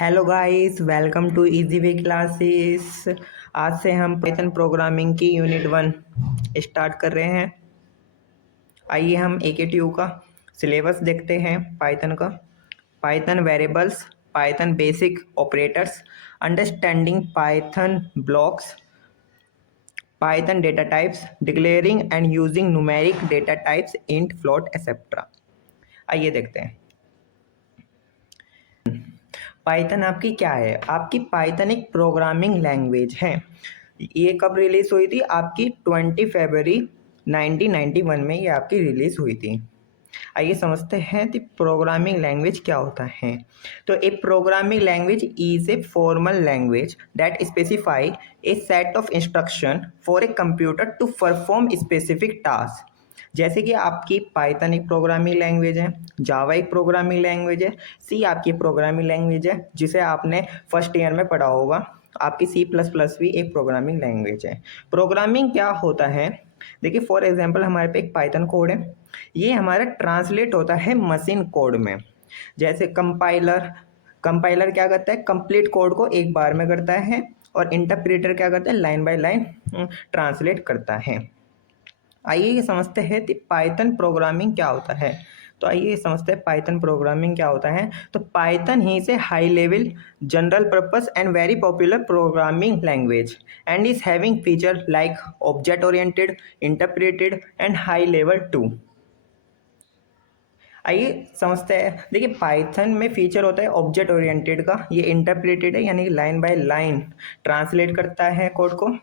Hello guys, welcome to easy way classes. आज से हम पाइथन प्रोग्रामिंग की यूनिट 1 स्टार्ट कर रहे हैं। आइए हम AKTU का सिलेबस देखते हैं पाइथन का। Python variables, Python basic operators, understanding Python blocks, Python data types, declaring and using numeric data types, int, float etcetera. आइए देखते हैं पाइथन आपकी क्या है। आपकी पाइथन एक प्रोग्रामिंग लैंग्वेज है। ये कब रिलीज हुई थी? आपकी 20 फरवरी 1991 में ये आपकी रिलीज हुई थी। आइए समझते हैं कि प्रोग्रामिंग लैंग्वेज क्या होता है। तो a programming language is a formal language that specify a set of instruction for a computer to perform specific task. जैसे कि आपकी पाइथन एक प्रोग्रामिंग लैंग्वेज है, जावा एक प्रोग्रामिंग लैंग्वेज है, सी आपकी प्रोग्रामिंग लैंग्वेज है जिसे आपने फर्स्ट ईयर में पढ़ा होगा। आपकी C++ भी एक प्रोग्रामिंग लैंग्वेज है। प्रोग्रामिंग क्या होता है? देखिए फॉर एग्जांपल हमारे पे एक पाइथन कोड है, ये हमारा ट्रांसलेट होता है मशीन कोड में। जैसे कंपाइलर कंपाइलर क्या करता है? कंप्लीट कोड को एक बार में करता है, और इंटरप्रेटर क्या करता है? लाइन बाय लाइन ट्रांसलेट करता है। आइए ये समझते हैं कि पाइथन प्रोग्रामिंग क्या होता है। तो आइए समझते हैं पाइथन प्रोग्रामिंग क्या होता है। तो पाइथन ही is a high level general purpose and very popular programming language and is having feature like object oriented, interpreted and high level too. आइए समझते हैं। देखिए पाइथन में फीचर होता है ऑब्जेक्ट ओरिएंटेड का, ये इंटरप्रेटेड है यानी लाइन बाय लाइन ट्रांसलेट करता है कोड को।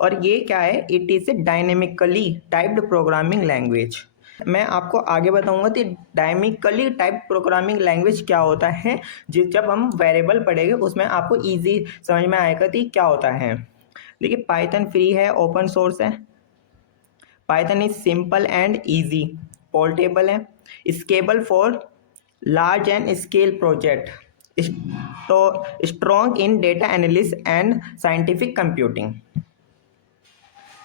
और ये क्या है? It is a dynamically typed programming language. मैं आपको आगे बताऊंगा कि डायनेमिकली टाइप प्रोग्रामिंग लैंग्वेज क्या होता है। जिस जब हम वेरिएबल पढ़ेंगे उसमें आपको इजी समझ में आएगा कि क्या होता है। देखिए पाइथन फ्री है, ओपन सोर्स है। Python is simple and easy, portable है, scalable for large and scale project, तो strong in data analysis and scientific computing.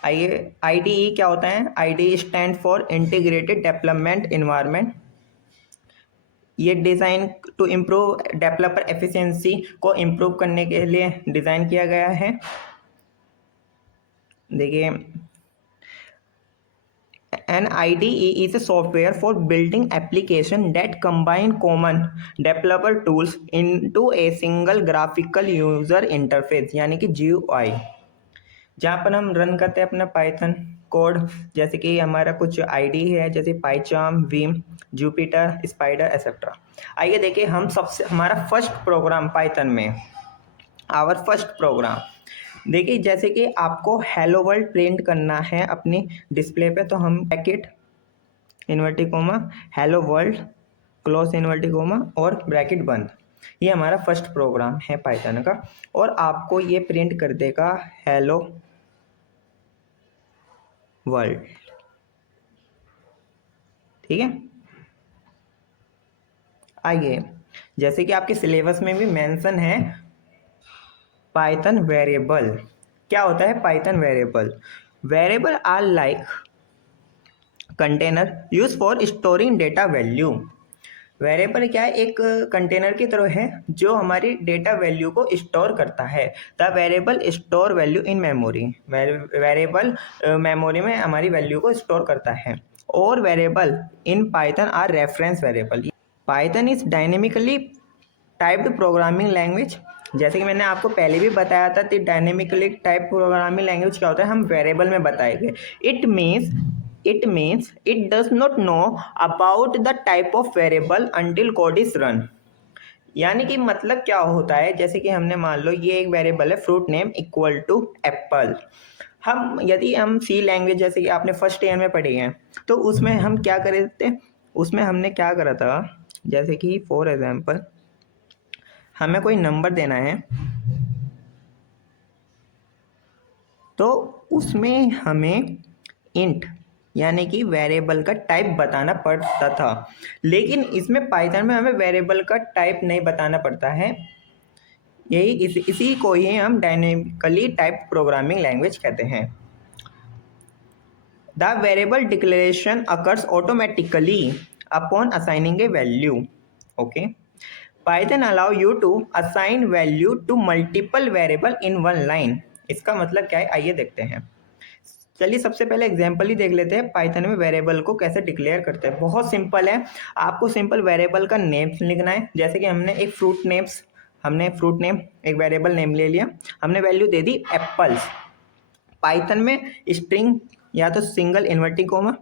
आइए IDE क्या होता है? IDE stand for integrated development environment. ये design to improve developer efficiency को improve करने के लिए डिज़ाइन किया गया है। देखिए an IDE is a software for building application that combine common developer tools into a single graphical user interface यानी कि GUI, जहाँ पर हम रन करते हैं अपना पाइथन कोड। जैसे कि हमारा कुछ आईडी है, जैसे पाइचार्म, वीम, जुपिटर, स्पाइडर एक्सेट्रा। आइए देखिए हम सबसे हमारा फर्स्ट प्रोग्राम पाइथन में, आवर फर्स्ट प्रोग्राम। देखिए जैसे कि आपको हेलो वर्ल्ड प्रिंट करना है अपनी डिस्प्ले पे, तो हम bracket inverted comma hello world close inverted comma और ब्रैकेट बंद, ये हमारा फर्स्ट प्रोग्राम है पाइथन का। और आपको ये प्रिंट कर देगा हेलो वर्ल्ड। ठीक है। आइए जैसे कि आपके सिलेबस में भी मेंशन है पाइथन वेरिएबल। क्या होता है Python variable? Variable are like container use for storing data value. Variable क्या है? एक कंटेनर की तरह है जो हमारी डेटा वैल्यू को स्टोर करता है। The variable store value in memory. Variable memory में हमारी वैल्यू को स्टोर करता है। और variable in Python are reference variable. Python is dynamically typed programming language. जैसे कि मैंने आपको पहले भी बताया था कि डायनेमिकली टाइप प्रोग्रामिंग लैंग्वेज क्या होता है, हम वेरिएबल में बताएंगे। It means it does not know about the type of variable until code is run. यानी कि मतलब क्या होता है? जैसे कि हमने मान लो ये एक वेरिएबल है fruit name equal to apple. यदि हम सी लैंग्वेज जैसे कि आपने फर्स्ट ईयर में पढ़ी है, तो उसमें हम क्या कर रहे थे? उसमें हमने क्या करा था, जैसे कि फॉर एग्जांपल हमें कोई नंबर देना है, तो उसमें हमें इंट यानी कि वेरिएबल का टाइप बताना पड़ता था। लेकिन इसमें पाइथन में हमें वेरिएबल का टाइप नहीं बताना पड़ता है। इसी को ही हम डायनेमिकली टाइप प्रोग्रामिंग लैंग्वेज कहते हैं। The variable declaration occurs automatically upon assigning a value. Okay. Python allow you to assign value to multiple variable in one line. इसका मतलब क्या है, आइए देखते हैं। चलिए सबसे पहले एग्जांपल ही देख लेते हैं पाइथन में वेरिएबल को कैसे डिक्लेयर करते हैं। बहुत सिंपल है, आपको सिंपल वेरिएबल का नेम लिखना है। जैसे कि हमने फ्रूट नेम एक वेरिएबल नेम ले लिया, हमने वैल्यू दे दी एप्पल्स। पाइथन में स्ट्रिंग या तो सिंगल इन्वर्टिंग कोमा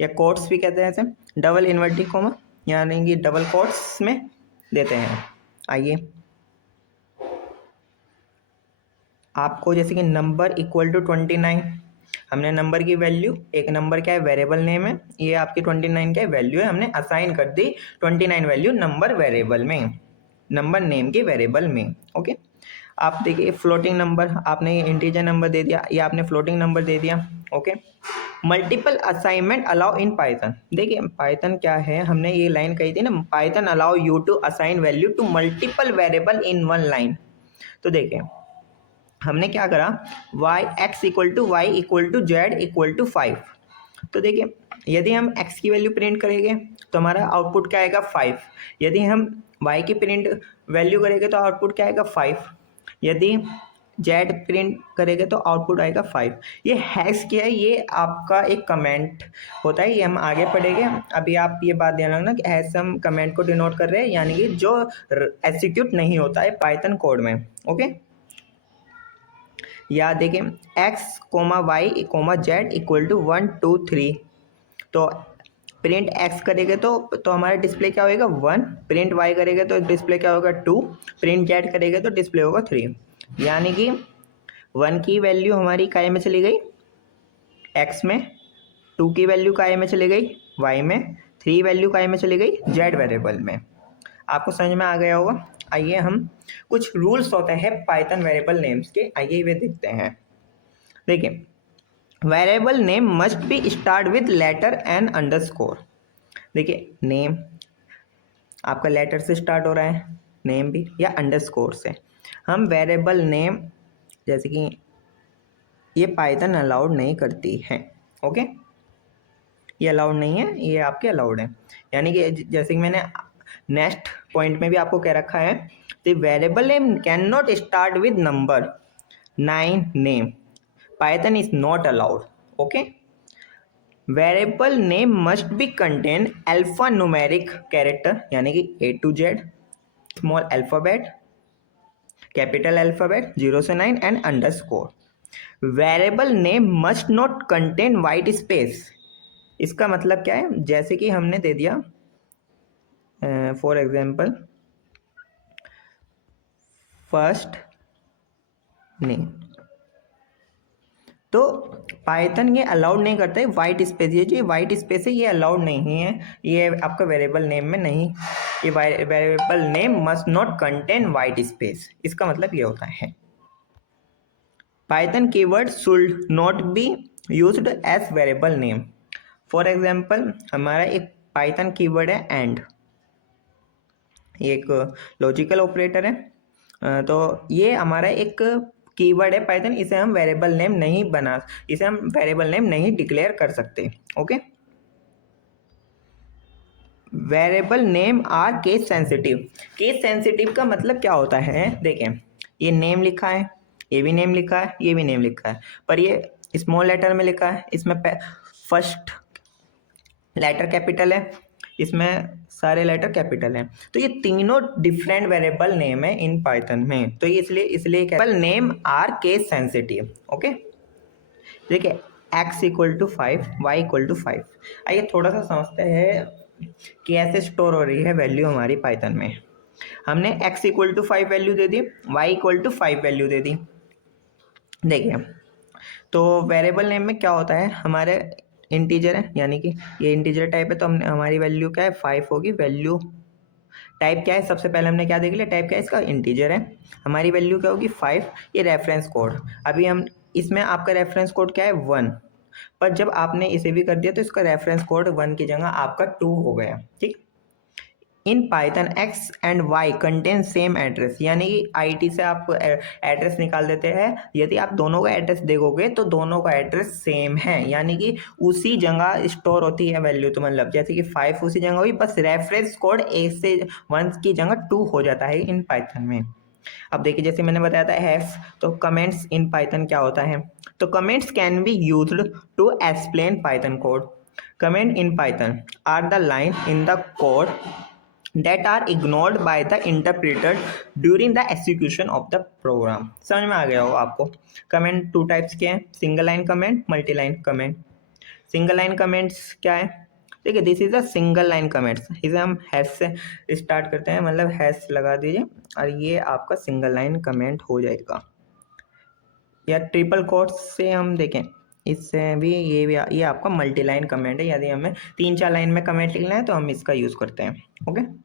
या कोट्स भी कहते हैं ऐसे, डबल इन्वर्टिंग कोमा यानी कि डबल कोट्स में देते हैं। आइए आपको जैसे कि नंबर इक्वल टू 29, हमने नंबर की वैल्यू, एक नंबर क्या है वेरिएबल नेम है, ये आपकी 29 क्या वैल्यू है, हमने असाइन कर दी 29 वैल्यू नंबर वेरिएबल में, नंबर नेम के वेरिएबल में। ओके, आप देखिए फ्लोटिंग नंबर, आपने इंटीजर नंबर दे दिया या आपने फ्लोटिंग नंबर दे दिया। Okay, multiple assignment allow in Python. देखिए पाइथन क्या है, हमने ये लाइन कही थी ना, Python allow you to assign value to multiple variable in one line. तो देखिए हमने क्या करा, Y X equal to Y equal to Z equal to 5। तो देखिए यदि हम x की वैल्यू प्रिंट करेंगे तो हमारा आउटपुट क्या आएगा 5। यदि हम y की प्रिंट वैल्यू करेंगे तो आउटपुट क्या आएगा 5। यदि z प्रिंट करेंगे तो आउटपुट आएगा 5। ये हैश क्या है, ये आपका एक कमेंट होता है, ये हम आगे पढ़ेंगे। अभी आप ये बात ध्यान रखना कि हैश हम कमेंट को डिनोट कर रहे हैं, यानी कि जो एग्जीक्यूट नहीं होता है पाइथन कोड में। ओके, या देखिए X comma Y comma Z equal to 1 2 3। तो प्रिंट एक्स करेंगे तो हमारा डिस्प्ले क्या होगा 1, प्रिंट वाई करेंगे तो डिस्प्ले क्या होगा 2, प्रिंट जेड करेंगे तो डिस्प्ले होगा 3। यानी कि 1 की वैल्यू हमारी काय में चली गई एक्स में, 2 की वैल्यू काय में चली गई वाई में, 3 वैल्यू काय में चली गई जेड वेरिएबल में। आपको समझ में आ गया होगा। आइए हम कुछ रूल्स होते हैं पाइथन वेरिएबल नेम्स के, आइए वे देखते हैं। देखिए variable name must be start with letter and underscore. देखिए नेम आपका लेटर से स्टार्ट हो रहा है, नेम भी, या अंडरस्कोर से। हम वेरिएबल नेम जैसे कि ये पाइथन अलाउड नहीं करती है। ओके, ये अलाउड नहीं है, ये आपके अलाउड है। यानी कि जैसे कि मैंने नेक्स्ट पॉइंट में भी आपको कह रखा है, the variable name can not start with number 9 name, Python is not allowed. Okay, variable name must be contain alpha numeric character यानी कि A to Z, small alphabet, capital alphabet 0 से 9 and underscore. Variable name must not contain white space. इसका मतलब क्या है, जैसे कि हमने दे दिया फॉर एग्जांपल फर्स्ट नेम, तो पाइथन ये अलाउड नहीं करता है वाइट स्पेस। ये जो वाइट स्पेस है ये अलाउड नहीं है, ये आपका वेरिएबल नेम में नहीं। ये variable name must not contain white space, इसका मतलब ये होता है। Python keyword should not be used as variable name. For example हमारा एक पाइथन कीवर्ड है एंड, एक लॉजिकल ऑपरेटर है, तो ये हमारा एक कीवर्ड है पाइथन, इसे हम वेरिएबल नेम नहीं इसे हम वेरिएबल नेम नहीं डिक्लेयर कर सकते। Okay, variable name are case sensitive. Case sensitive का मतलब क्या होता है, देखें ये नेम लिखा है, ये भी नेम लिखा है, ये भी नेम लिखा है, पर ये स्मॉल लेटर में लिखा है, इसमें फर्स्ट लेटर कैपिटल है, इसमें सारे लेटर कैपिटल हैं। तो ये तीनों डिफरेंट वेरिएबल नेम है इन पाइथन में, तो ये इसलिए variable name are case sensitive. Okay, देखिए x equal to 5 y equal to 5। आइए थोड़ा सा समझते हैं कि ऐसे स्टोर हो रही है वैल्यू हमारी पाइथन में। हमने x इक्वल टू 5 वैल्यू दे दी, y इक्वल टू 5 वैल्यू दे दी। देखिए तो वेरिएबल नेम में क्या होता है, हमारे इंटीजर है, यानी कि ये इंटीजर टाइप है, तो हमने हमारी वैल्यू क्या है 5 होगी। वैल्यू टाइप क्या है, सबसे पहले हमने क्या देख लिया, टाइप क्या है इसका, इंटीजर है। हमारी वैल्यू क्या होगी 5। ये रेफरेंस कोड, अभी हम इसमें आपका रेफरेंस कोड क्या है 1, पर जब आपने इसे भी कर दिया तो इसका रेफरेंस कोड 1 की जगह आपका 2 हो गया। ठीक, in Python X and Y contain same address, यानी कि IT से आप एड्रेस निकाल देते हैं। यदि आप दोनों का एड्रेस देखोगे तो दोनों का एड्रेस सेम है, यानी कि उसी जगह स्टोर होती है वैल्यू। तो मतलब जैसे कि 5 उसी जगह हुई, बस रेफरेंस कोड 1 से 1 की जगह 2 हो जाता है इन पाइथन में। अब देखिए जैसे मैंने बताया था हैश, तो कमेंट्स इन पाइथन क्या होता है? तो comments can be used to explain Python code. Comment in Python are the line in the code that are ignored by the interpreter during the execution of the program। समझ में आ गया हो आपको? Comment 2 types के हैं, single line comment, multi line comment. Single line comments क्या है? देखिए this is a single line comments, इसे हम हैश से स्टार्ट करते हैं, मतलब हैश लगा दीजिए और ये आपका सिंगल लाइन कमेंट हो जाएगा। या ट्रिपल कोट्स से हम देखें, इससे भी ये आपका मल्टी लाइन कमेंट है। यदि हमें 3-4 लाइन में कमेंट लिखना है तो हम इसका यूज़ करते हैं। ओके।